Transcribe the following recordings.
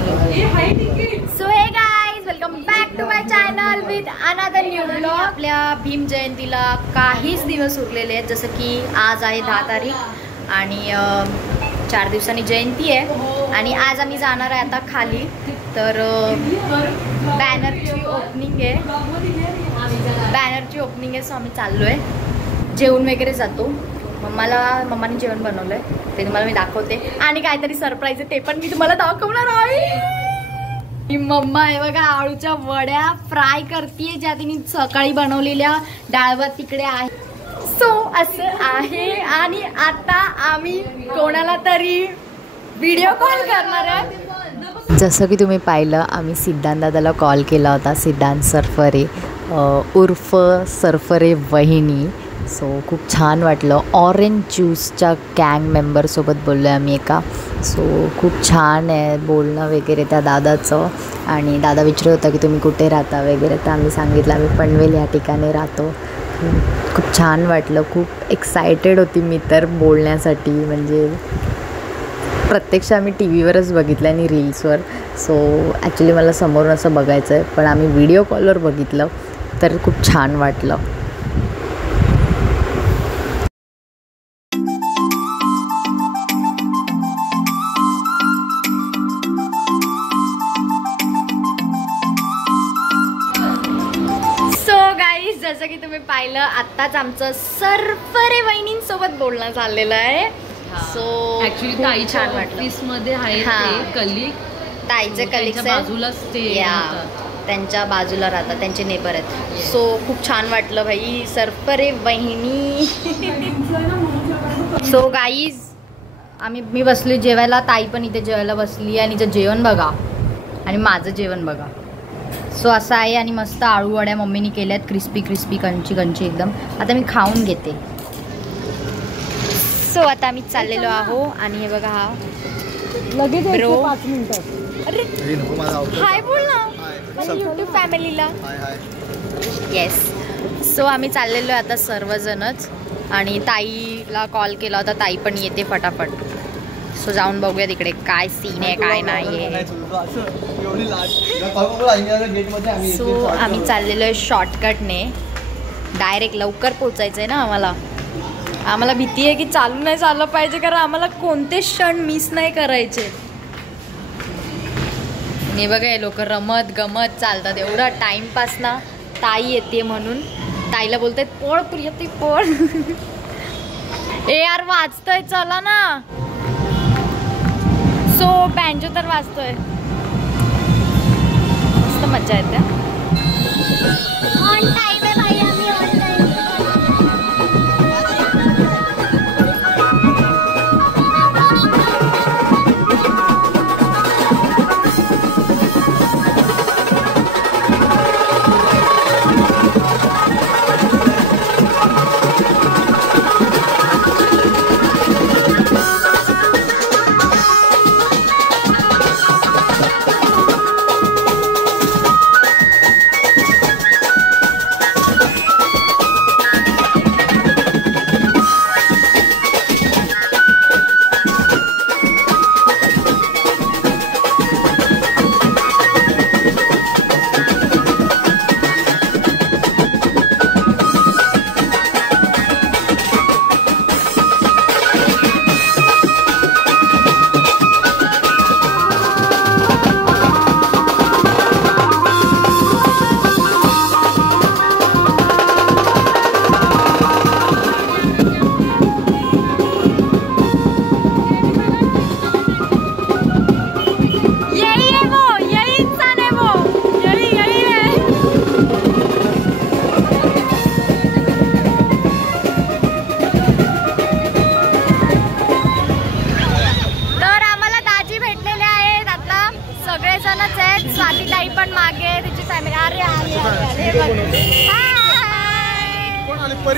So hey guys, welcome back to my channel with another new vlog. आपल्या भीम जयंतीला काहीच दिवस उरलेले आहेत, जसं की आज आहे 10 तारीख आणि 4 दिवसांनी जयंती आहे। आणि आज आम्ही जाणार आहे आता खाली, तर बॅनरची ओपनिंग आहे, सो आम्ही चाललो आहे, जेवण वगैरे जातो। मम्माने जेवण बनवलंय, ते तुम्हाला मी दाखवते, आणि काहीतरी सरप्राईज आहे ते पण मी तुम्हाला दाखवणार आहे। मम्मा आहे बघा, आळूच्या वड्या फ्राय करतीये, ज्या तिने सकाळी बनवलेल्या डाळभात तिकडे आहे। सो असं आहे, आणि आता आम्ही कोणाला तरी व्हिडिओ कॉल करणार आहे। जसं की तुम्ही पाहिलं, आम्ही सिद्धांत दादाला कॉल केला होता, सिद्धांत सरफरे उर्फ सरफरे वहिनी। सो खूप छान वाटलं, ऑरेंज ज्यूसच्या गँग मेंबरसोबत बोललो आहे आम्ही एका। सो खूप छान आहे बोलणं वगैरे त्या दादाचं, आणि दादा विचारत होता की तुम्ही कुठे राहता वगैरे, तर आम्ही सांगितलं आम्ही पनवेल या ठिकाणी राहतो। खूप छान वाटलं, खूप एक्सायटेड होती मी तर बोलण्यासाठी, म्हणजे प्रत्यक्ष आम्ही टी व्हीवरच बघितलं आणि रील्सवर। सो ॲक्च्युली मला समोरून असं बघायचं आहे, पण आम्ही व्हिडिओ कॉलवर बघितलं तर खूप छान वाटलं। जसं की तुम्ही पाहिलं, आत्ताच आमचं सरफरे वहिनींसोबत बोलणं चाललेलं आहे। सो ॲक्च्युली ताईच्या ऑफिसमध्ये आहे ते कलिग, ताईचे कलिग बाजूलाच ते, त्यांच्या बाजूला राहतात, त्यांचे नेबर आहेत। सो खूप छान वाटलं भाई, सरफरे वहिनी। सो गाईज, मी बसली जेवायला, ताई पण इथे जेवायला बसली, आणि तिचं जेवण बघा आणि माझं जेवण बघा। सो असं आहे, आणि मस्त आळू वड्या मम्मीने केल्यात, क्रिस्पी क्रिस्पी कंची एकदम। आता मी खाऊन घेते। सो आता आम्ही चाललेलो आहो, आणि हे बघा हा लगेच ब्रो, अरे हाय बोल ना माझ्या यूट्यूब फॅमिलीला। येस, सो आम्ही चाललेलो आता सर्वजणच, आणि ताईला कॉल केला होता, ताई पण येते फटाफट। सो जाऊन बघूया तिकडे काय सीन आहे काय नाही आहे। सो आम्ही चाललेलो आहे शॉर्टकटने, डायरेक्ट लवकर पोचायचं आहे ना आम्हाला भीती आहे की चालू नाही चाललं पाहिजे, कारण आम्हाला कोणते क्षण मिस नाही करायचे। हे बघा, हे लोक रमत गमत चालतात, एवढा टाइमपास ना। ताई येते म्हणून ताईला बोलतायत पळ प्रिया, ती पळ। ए यार वाजतोय, चला ना। सो बँजो तर वाजतोय, मस्त मजा येते। ऑन टाइम आहे भाई, आम्ही ऑन टाइम।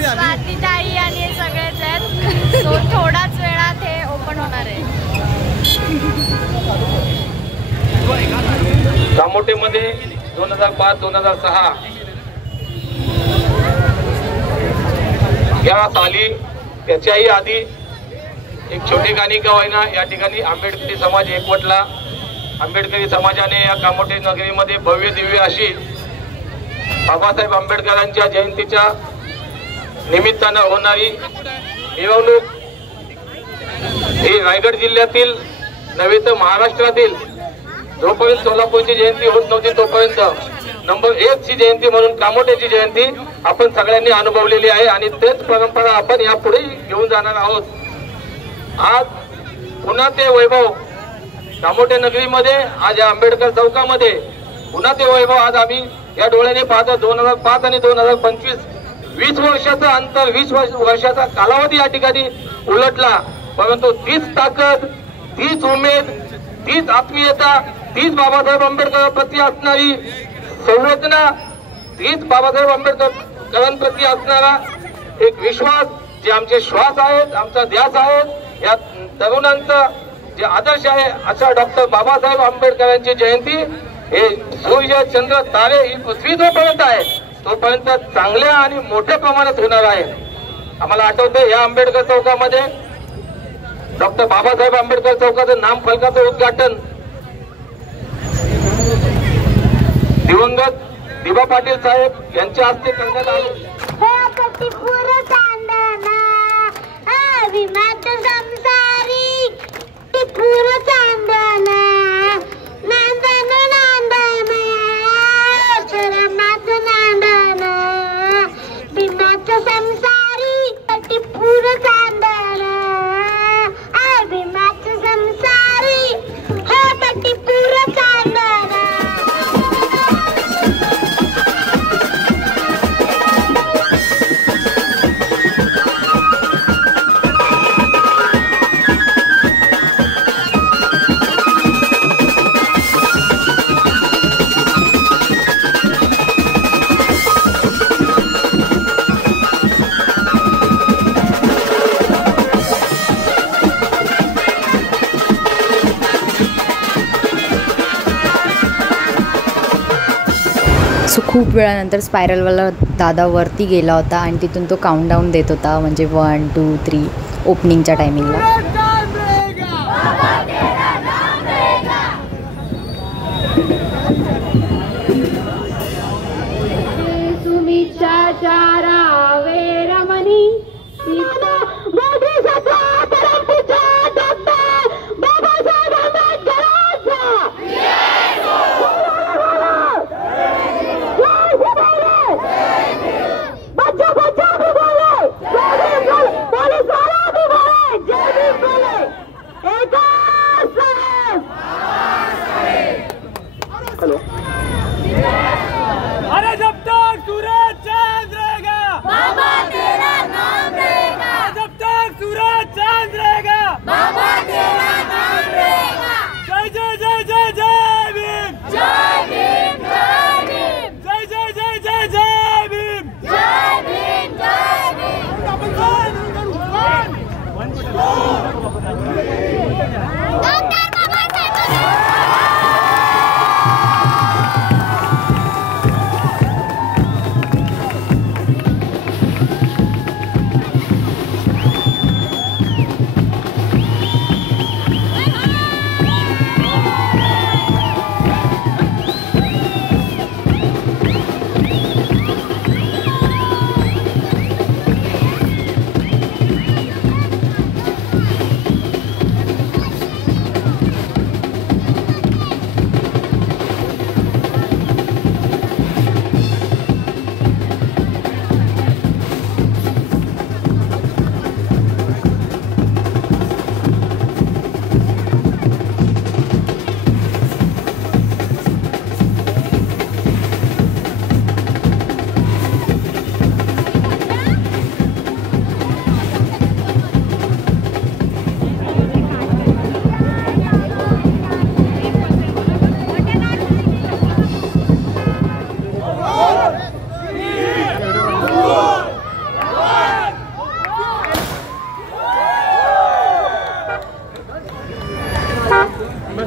स्वातीताई आणि सगळेच आहेत। सो थोडाच वेळात हे ओपन होणार आहे। कामोटेमध्ये 2005-2006 या साली, त्याच्याही आधी एक छोटी गाणी का होईना या ठिकाणी आंबेडकरी समाज एकवटला आंबेडकरी समाजाने या कामोठे नगरीमध्ये भव्य दिव्य अशी बाबासाहेब आंबेडकरांच्या जयंतीच्या निमित्तानं होणारी मिरवणूक ही रायगड जिल्ह्यातील नव्हे तर महाराष्ट्रातील जोपर्यंत सोलापूरची जयंती होत नव्हती तोपर्यंत नंबर 1 ची जयंती म्हणून कामोठ्याची जयंती आपण सगळ्यांनी अनुभवलेली आहे आणि तेच परंपरा आपण यापुढे घेऊन जाणार आहोत. आज पुन्हा ते वैभव कामोठे नगरीमध्ये, आज या आंबेडकर चौकामध्ये पुन्हा ते वैभव आज आम्ही या डोळ्याने पाहतो. 2005 आणि 2025 20 वर्षाचं अंतर, 20 वर्षाचा कालावधी या ठिकाणी उलटला, परंतु तीच ताकद, तीच उमेद, तीच आत्मीयता, तीच बाबासाहेब आंबेडकर प्रती असणारी संवेदना, तीच बाबासाहेब आंबेडकरांप्रती असणारा एक विश्वास, जे आमचे श्वास आहेत, आमचा ध्यास आहेत, या तरुणांचा जे आदर्श आहे, अशा डॉक्टर बाबासाहेब आंबेडकरांची जयंती हे सूर्य चंद्र तारे ही पृथ्वी जोपर्यंत आहे तोपर्यंत चांगल्या आणि मोठ्या प्रमाणात होणार आहे. आम्हाला आठवतं या आंबेडकर चौकामध्ये डॉक्टर बाबासाहेब आंबेडकर चौकाचं नामफलकाचं उद्घाटन दिवंगत दिबा पाटील साहेब यांच्या हस्ते करण्यात आले. सो खूप वेळानंतर स्पायरलवाला दादा वरती गेला होता आणि तिथून तो काउंटडाऊन देत होता, म्हणजे 1 2 3 ओपनिंगच्या टायमिंगला. अरे जब तक सूरज चांद रहेगा बाबा तेरा नाम रहेगा, जब तक सूरज चांद रहेगा बाबा तेरा नाम रहेगा. जय जय जय जय जय भीम, जय भीम जय भीम, जय जय जय जय जय भीम, जय भीम जय भीम.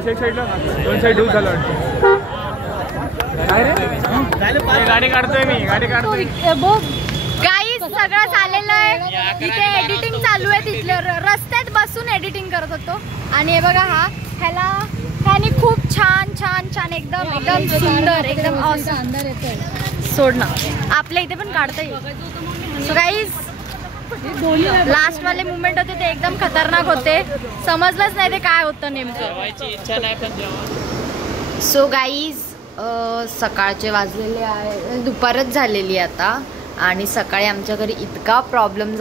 एक साइडला दोन साइड डूज झालं गाडी काढतोय मी गाडी काढतोय. गाईज सगळं झालेलं आहे, इथे एडिटिंग चालू आहे, तिथलं रस्त्यात बसून एडिटिंग करत होतो. आणि हे बघा ह्याला आणि खूप छान छान छान एकदम एकदम सुंदर एकदम अंधार येतोय. सोड ना आपल्या इथे पण काढता येईल. सो गाईज लास्ट वाले मुवमेंट होते ते एकदम खतरनाक होते, समजलंच नाही ते काय होतं नेमकं. सो गाईज सकाळचे वाजलेले आहे, दुपारच झालेली आता. आणि सकाळी आमच्या घरी इतका प्रॉब्लेम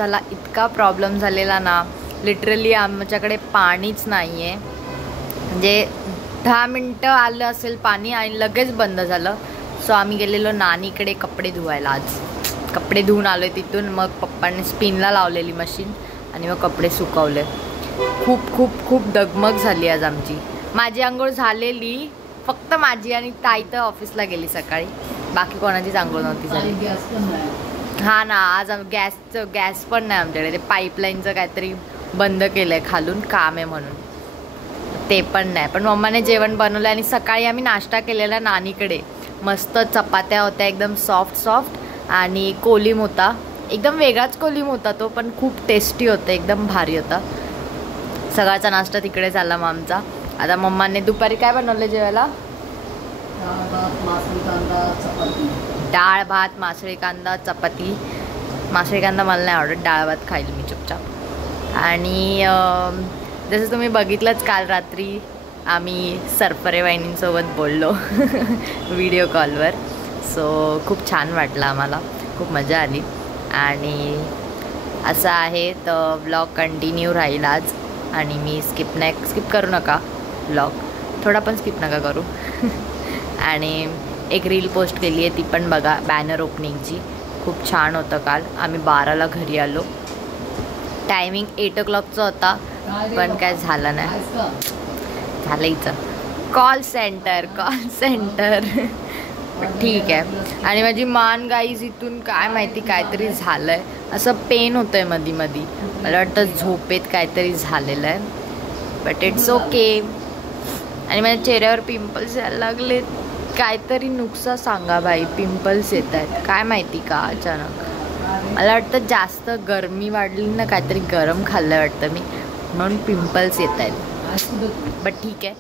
झालेला ना, लिटरली आमच्याकडे पाणीच नाही आहे. म्हणजे 10 मिनटं आलं असेल पाणी आणि लगेच बंद झालं. सो आम्ही गेलेलो नानीकडे कपडे धुवायला. आज कपडे धुवून आलो आहे तिथून. मग पप्पांनी स्पिनला लावलेली मशीन आणि मग कपडे सुकवले. खूप खूप खूप दगमग झाली आज आमची. माझी आंघोळ झालेली, फक्त माझी आणि ताई तर ऑफिसला गेली सकाळी, बाकी कोणाचीच आंघोळ नव्हती झाली. हा ना, आज गॅस पण नाही आमच्याकडे. ते पाईपलाईनचं काहीतरी बंद केलं आहे खालून, काम आहे म्हणून, ते पण नाही. पण मम्माने जेवण बनवलं. आणि सकाळी आम्ही नाश्ता केलेला नानीकडे. मस्त चपात्या होत्या एकदम सॉफ्ट आणि कोलिम होता, एकदम वेगळाच कोलिम होता तो, पण खूप टेस्टी होता, एकदम भारी होता. सकाळचा नाश्ता तिकडे झाला मग आमचा. आता मम्माने दुपारी काय बनवलं जेवायला? डाळ भात, मासळी कांदा, चपाती. मासळी कांदा मला नाही आवडत, डाळ भात खाईल मी चुपचाप. आणि जसं तुम्ही बघितलंच काल रात्री आम्ही सरफरे वहिनींसोबत बोललो व्हिडिओ कॉलवर. सो खूप छान वाटलं आम्हाला, खूप मजा आली. आणि असं आहे तर ब्लॉग कंटिन्यू राहील आज. आणि मी स्किप करू नका, ब्लॉग थोडा पण स्किप नका करू. आणि एक रील पोस्ट केली आहे, ती पण बघा, बॅनर ओपनिंगची. खूप छान होतं. काल आम्ही 12ला घरी आलो. टायमिंग 8 o'clockचा होता, पण काय झालं नाही. झालं हिचं कॉल सेंटर ठीक आहे. आणि माझी मान गाईज इथून काय माहिती काहीतरी झालं आहे, असं पेन होतं आहे मधी मला वाटतं झोपेत काहीतरी झालेलं आहे, बट इट्स ओके. आणि माझ्या चेहऱ्यावर पिंपल्स यायला लागले. काहीतरी नुकसा सांगा बाई, पिंपल्स येत आहेत काय माहिती का अचानक. मला वाटतं जास्त गरमी वाढली ना, काहीतरी गरम खाल्लं वाटतं मी, म्हणून पिंपल्स येत आहेत. बट ठीक आहे.